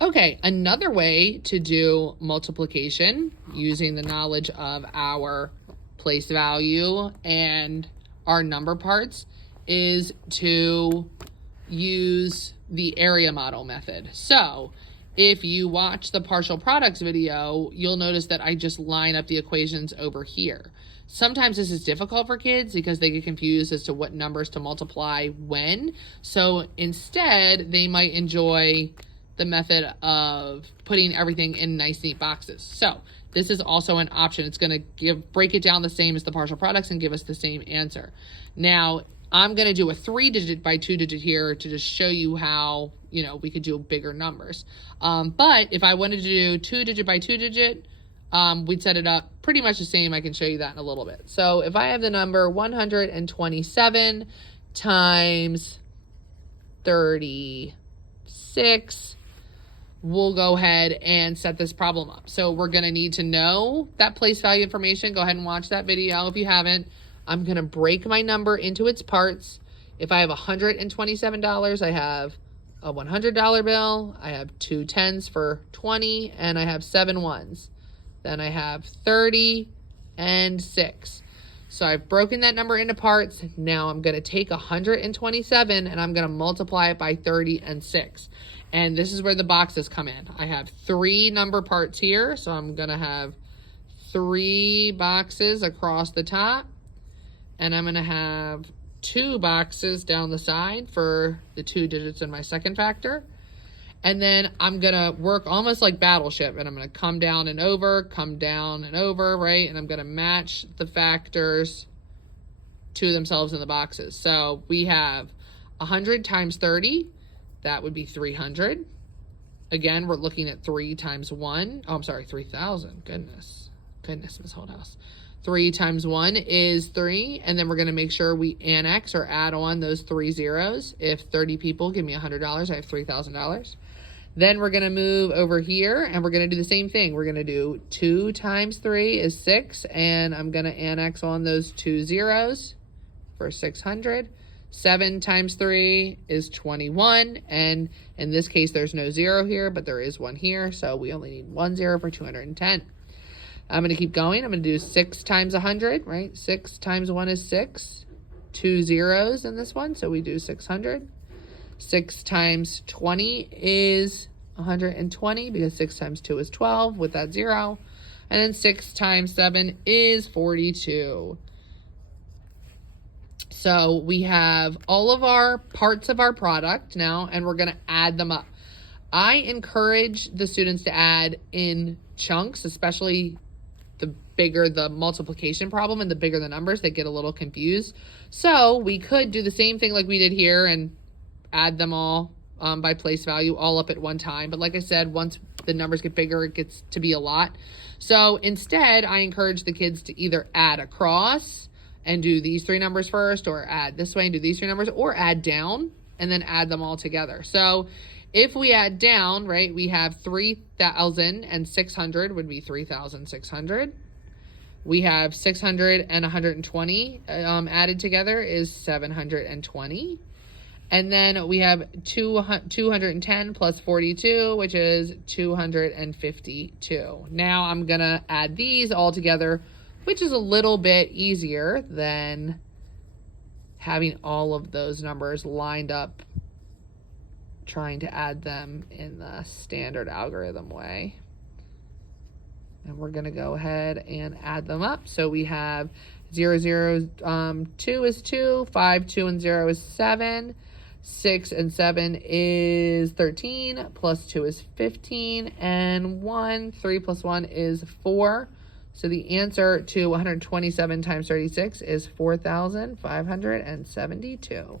Okay, another way to do multiplication using the knowledge of our place value and our number parts is to use the area model method. So if you watch the partial products video, you'll notice that I just line up the equations over here. Sometimes this is difficult for kids because they get confused as to what numbers to multiply when. So instead, they might enjoy the method of putting everything in nice, neat boxes. So this is also an option. It's going to break it down the same as the partial products and give us the same answer. Now, I'm going to do a 3-digit by 2-digit here to just show you how, we could do bigger numbers. But if I wanted to do 2-digit by 2-digit, we'd set it up pretty much the same. I can show you that in a little bit. So if I have the number 127 times 36, we'll go ahead and set this problem up. So we're going to need to know that place value information. Go ahead and watch that video if you haven't. I'm going to break my number into its parts. If I have $127, I have a $100 bill, I have 2 10s for 20, and I have 7 ones. Then I have 30 and 6. So I've broken that number into parts. Now I'm going to take 127 and I'm going to multiply it by 30 and 6. And this is where the boxes come in. I have 3 number parts here. So I'm going to have 3 boxes across the top. And I'm going to have 2 boxes down the side for the 2 digits in my second factor. And then I'm going to work almost like Battleship. And I'm going to come down and over, right? And I'm going to match the factors to themselves in the boxes. So we have 100 times 30. That would be 300. Again, we're looking at 3 times 1. Oh, I'm sorry, 3,000. Goodness, Miss Holdhouse. 3 times 1 is 3, and then we're going to make sure we annex or add on those 3 zeros. If 30 people give me $100, I have $3,000. Then we're going to move over here, and we're going to do the same thing. We're going to do 2 times 3 is 6, and I'm going to annex on those 2 zeros for 600. 7 times 3 is 21, and in this case, there's no 0 here, but there is 1 here, so we only need 1 0 for 210. I'm going to keep going. I'm going to do 6 times 100, right? 6 times 1 is 6. 2 zeros in this one, so we do 600. 6 times 20 is 120 because 6 times 2 is 12 with that 0. And then 6 times 7 is 42. So we have all of our parts of our product now, and we're going to add them up. I encourage the students to add in chunks, especially the bigger the multiplication problem and the bigger the numbers, they get a little confused. So we could do the same thing like we did here and add them all by place value all up at one time. But like I said, once the numbers get bigger, it gets to be a lot. So instead, I encourage the kids to either add across and do these 3 numbers first, or add this way and do these 3 numbers, or add down and then add them all together. So if we add down, right, we have 3,600 would be 3,600. We have 600 and 120 added together is 720. And then we have 210 plus 42, which is 252. Now I'm going to add these all together, which is a little bit easier than having all of those numbers lined up, trying to add them in the standard algorithm way. And we're going to go ahead and add them up. So we have 0, 0, 2 is 2, 5, 2, and 0 is 7, 6 and 7 is 13, plus 2 is 15, and 1, 3 plus 1 is 4. So the answer to 127 times 36 is 4,572.